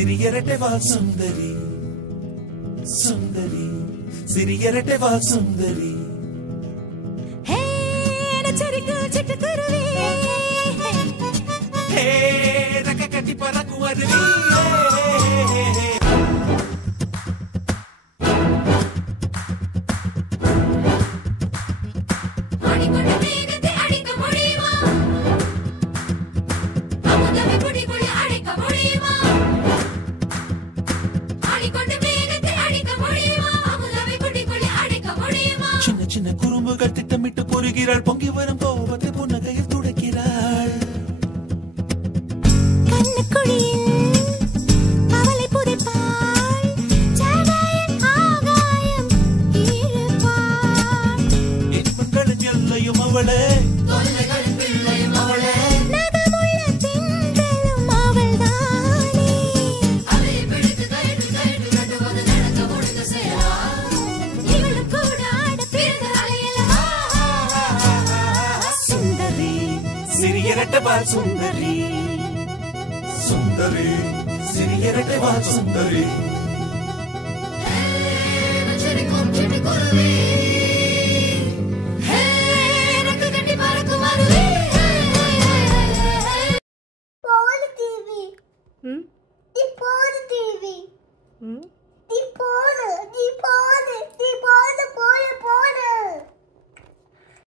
சிறியரட்டை வால் சுந்தரி சுந்தரி சிறியரட்டை வால் சுந்தரி ரக்க கட்டி பறக்கும் அருவி சின்ன சின்ன குறும்புகள் திட்டமிட்டு பொறுகிறாள் பொங்கி வரும் கோபத்தை புன்னகையில் துடைக்கிறாள் இன்பங்களின் எல்லையும் அவளே சிறியரட்டை வால் சுந்தரி சுந்தரி சிறியரட்டை வால் சுந்தரி